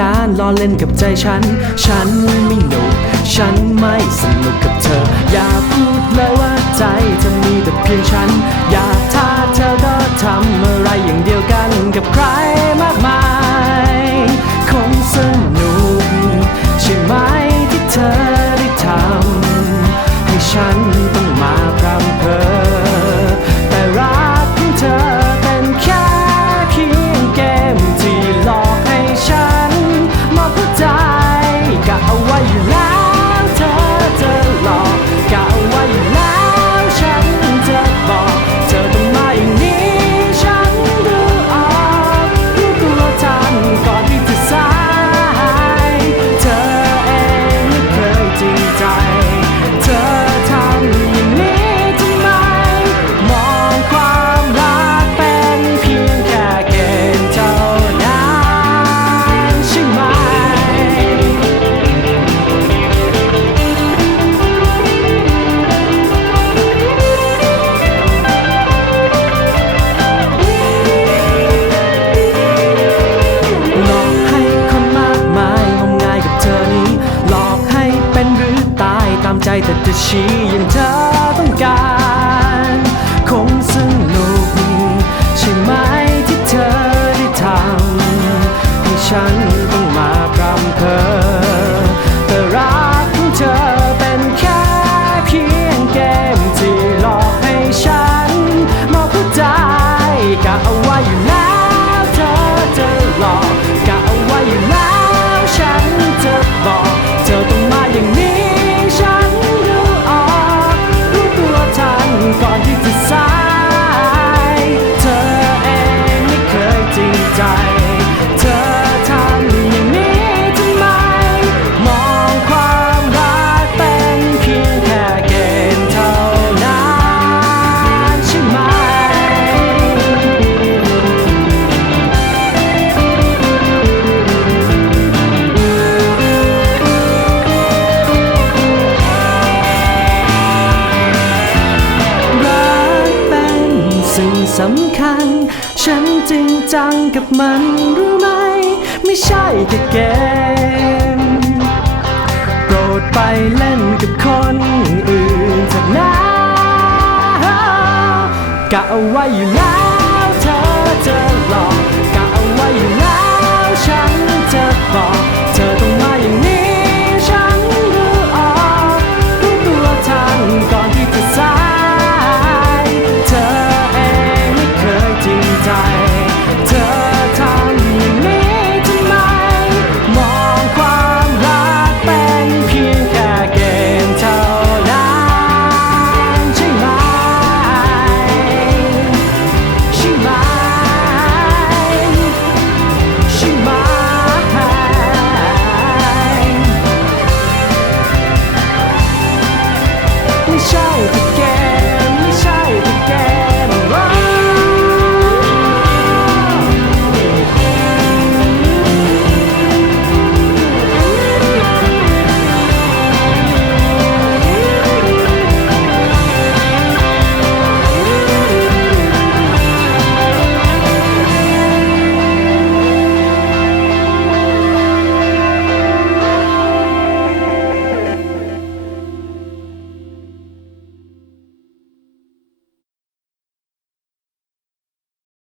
การล้อเล่นกับใจฉัน ฉันไม่หนุกฉันไม่สนุกกับเธอ อย่าพูดเลยว่าใจเธอมีแต่เพียงฉัน อย่าถ้าเธอก็ทำอะไรอย่างเดียวกันกับใคร 心。ิ่งสำคัญ ฉันจริงจังกับมันรู้ไหม ไม่ใช่แค่เกม โปรดไปเล่นกับคนอื่นจากนั้นกะเอาไว้อยู่แล้วเธอจะหลอกกะเอาไว้อยู่แล้วฉันจะบอก